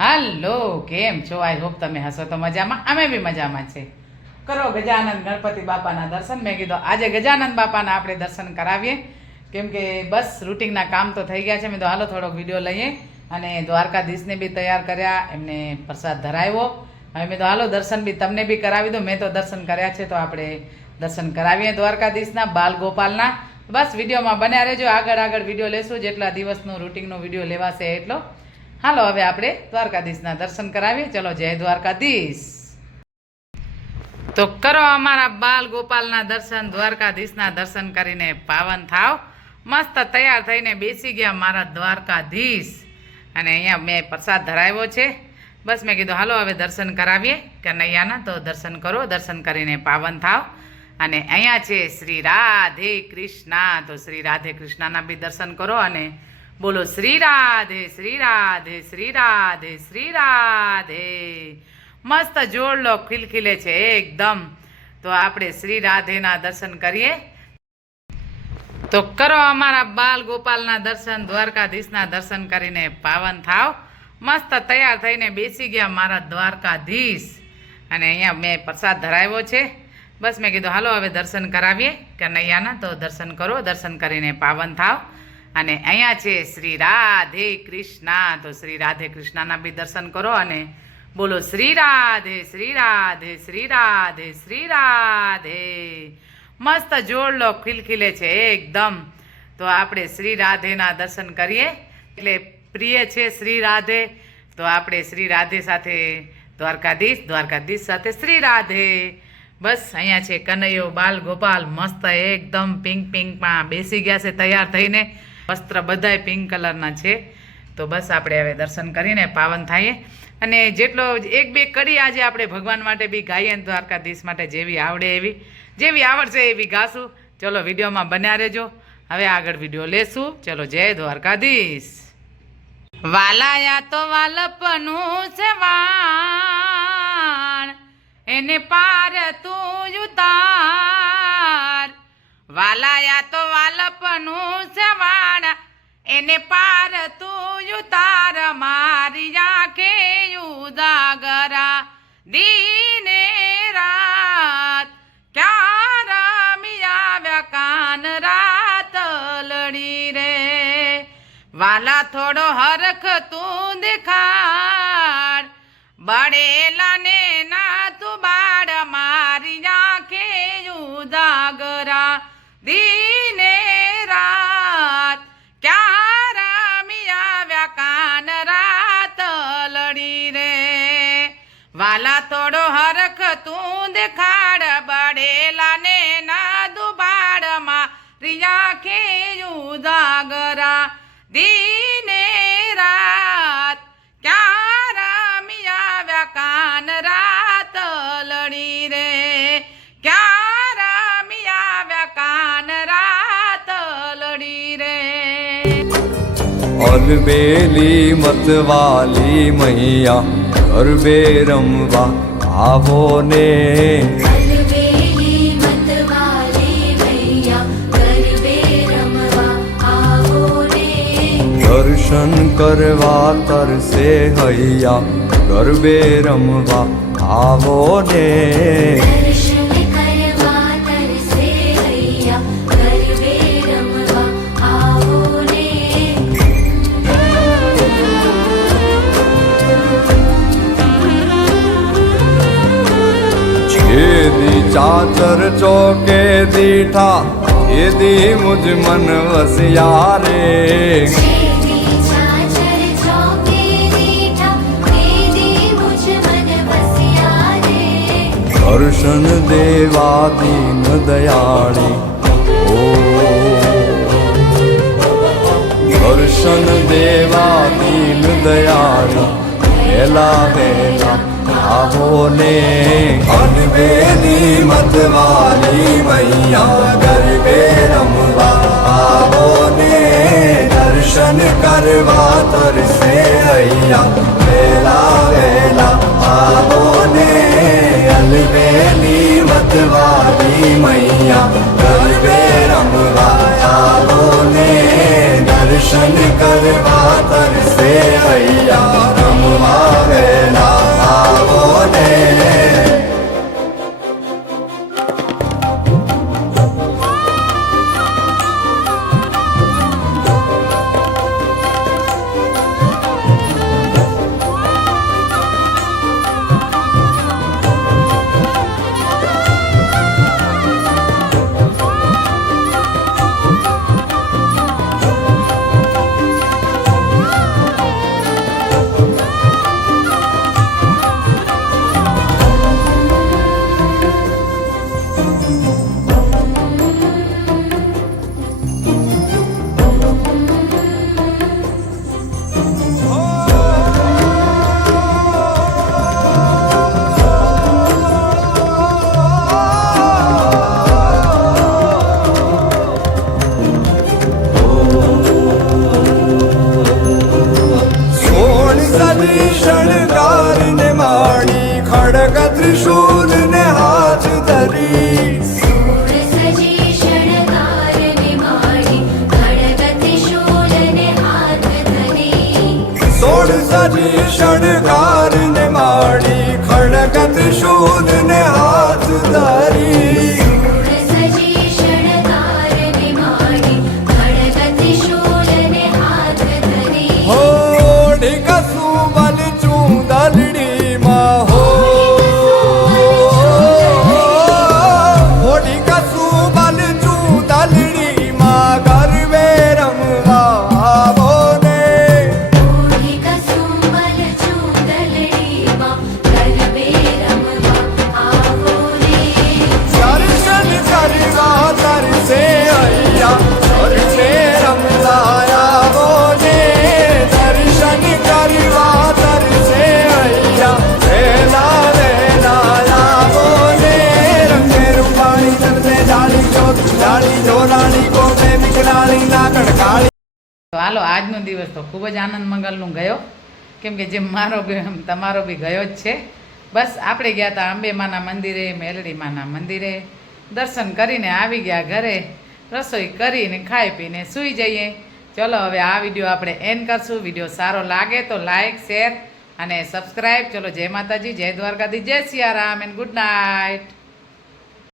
હાલો, કેમ છો? I hope તમે હશો તો મજામાં. અમે બી મજામાં છે. કરો ગજાનંદ ગણપતિ બાપાના દર્શન. મેં કીધું આજે ગજાનંદ બાપાના આપણે દર્શન કરાવીએ, કેમ કે બસ રૂટિનના કામ તો થઈ ગયા છે. મેં તો હાલો થોડોક વિડીયો લઈએ અને દ્વારકાધીશને બી તૈયાર કર્યા, એમને પ્રસાદ ધરાવ્યો. હવે મેં તો હાલો દર્શન બી તમને બી કરાવી દો. મેં તો દર્શન કર્યા છે, તો આપણે દર્શન કરાવીએ દ્વારકાધીશના, બાલ ગોપાલના. બસ વિડીયોમાં બન્યા રહેજો. આગળ વિડીયો લેશું, જેટલા દિવસનું રૂટિનનો વિડીયો લેવાશે એટલો. હાલો હવે આપણે દ્વારકાધીશના દર્શન કરાવીએ. ચલો, જય દ્વારકાધીશ. તો કરો અમારા બાલ ગોપાલના દર્શન, દ્વારકાધીશના દર્શન કરીને પાવન થાવ. મસ્ત તૈયાર થઈને બેસી ગયા મારા દ્વારકાધીશ, અને અહીંયા મેં પ્રસાદ ધરાવ્યો છે. બસ મેં કીધું હાલો હવે દર્શન કરાવીએ કનૈયાના, તો દર્શન કરો, દર્શન કરીને પાવન થાવ. અને અહીંયા છે શ્રી રાધે કૃષ્ણ, તો શ્રી રાધે કૃષ્ણના બી દર્શન કરો અને બોલો શ્રી રાધે શ્રી રાધે શ્રી રાધે શ્રી રાધે. મસ્ત જોડલો ખીલખીલે છે એકદમ. તો આપણે શ્રી રાધેના દર્શન કરીએ. તો કરો અમારા બાલ ગોપાલના દર્શન, દ્વારકાધીશના દર્શન કરીને પાવન થાવ. મસ્ત તૈયાર થઈને બેસી ગયા મારા દ્વારકાધીશ, અને અહીંયા મેં પ્રસાદ ધરાવ્યો છે. બસ મેં કીધું હાલો હવે દર્શન કરાવીએ કનૈયાના, તો દર્શન કરો, દર્શન કરીને પાવન થાવ. અને અહીંયા છે શ્રી રાધે કૃષ્ણ, તો શ્રી રાધે કૃષ્ણના બી દર્શન કરો અને બોલો શ્રી રાધે શ્રી રાધે શ્રી રાધે શ્રી રાધે. મસ્ત જોડલો ખીલખીલે છે એકદમ. તો આપણે શ્રી રાધેના દર્શન કરીએ, એટલે પ્રિય છે શ્રી રાધે. તો આપણે શ્રી રાધે સાથે દ્વારકાધીશ, દ્વારકાધીશ સાથે શ્રી રાધે. બસ અહીંયા છે કનૈયો બાલ ગોપાલ, મસ્ત એકદમ પિંક પિંકમાં બેસી ગયા છે તૈયાર થઈને. વસ્ત્ર બધાય પિંક કલરના છે. તો બસ આપણે હવે દર્શન કરીને પાવન થઈએ. અને જેટલો એક બે કડી આજે આપણે ભગવાન માટે બી ગાઈએ, દ્વારકાધીશ માટે જેવી આવડે એવી, જેવી આવડશે એવી ગાશું. ચલો વિડીયોમાં બન્યા રહેજો. હવે આગળ વિડીયો લેશું. ચલો, જય દ્વારકાધીશ. વાલાયા તો વાલપનું છે વાણ, એને પાર તું ઉતાર. વાલાયા તો વાલપનું છે વાણ, એને પાર તું ઉતાર. મારી આંખે ઉદાગરા દીને રાત, ક્યાં રમી આવ્યા કાન રાત લડી રે. વાલા થોડો હરખ તું દેખાડ, બળેલા ને ના તું બાળ. મારી આંખે ઉદાગરા દીને રાત, ક્યાં રમી આવ્યા કાન રાત લડી રે. વાલા થોડો હરખ તું દેખાડ, બળેલા ને ના દુબાડ. મારી આંખે ઉદાગરા દીને રાત, ક્યાં રમી આવ્યા કાન રાત લડી રે. ક્યાં રમી આવ્યા કાન રાત લડી રે. अलबेली मतवाली मैया गरबे रमवा आवो ने. अलबेली मतवाली मैया गरबे रमवा आवो ने. दर्शन करवा तरसे हैया गरबे रमवा आवो ने. दर्शन करवा तरसे हैया गरबे रमवा आवो ने. छेदी चाचर चौके दीठा, छेदी मुझ मन वसियारे. छेदी चाचर चौके दीठा, छेदी मुझ मन बसिया रे. दर्शन देवा दीन दयाળી ओ. दर्शन देवा दीन दयाળી, वेला वेला आवो ने. अलबेली मतवाली मैया गरबे रमवा आवो ने. दर्शन करवा तरसे हैया वेला वेला आवो ने. अलबेली मतवाली मैया गरबे रमवा आवो ने. दर्शन કરવા તરસે હૈયા રમવા સજી શણગાર ને માડી ખડગ ત્રિશૂલ ને હાથ ધરી સોળ સજી શણગારને માડી ખડગ ત્રિશૂલને હાથ ધરી 16 સજી શણગાર ને માડી ખડગ ત્રિશૂલ ને હાથ ધરી સોળ સજી શણગારને માડી ખડગ ત્રિશૂલને હાથ ધરી હો ઢીકસુ બલ ચૂંદલડી માં હો ઢીકસુ બલ ચૂંદલડી માં ગરબે રમવા આવો ને ઓઢી કસુંબલ ચૂંદલડીમાં ગરબે રમવા આવો ને દર્શન કરવા તરસે અહીંયા તરસે રમવા આવો ને દર્શન કરવા તરસે અહીંયા વેલા વેલા આવો ને રંગે રૂપાળી તરસે જાળી જોરાણી કોમે વિકરાળી ના કડકાળી તો હાલો આજનો દિવસ તો ખૂબ જ આનંદ મંગલનું ગયો કેમ કે જેમ મારો બી એમ તમારો બી ગયો જ છે બસ આપણે ગયા હતા અંબે માના મંદિરે મેલડી માના મંદિરે દર્શન કરીને આવી ગયા ઘરે રસોઈ કરીને ખાઈ પીને સૂઈ જઈએ ચલો હવે આ વિડીયો આપણે એન્ડ કરશું વિડીયો સારો લાગે તો લાઈક શેર અને સબસ્ક્રાઈબ ચલો જય માતાજી જય દ્વારકાધીશ જય સિયારામ એન્ડ ગુડ નાઇટ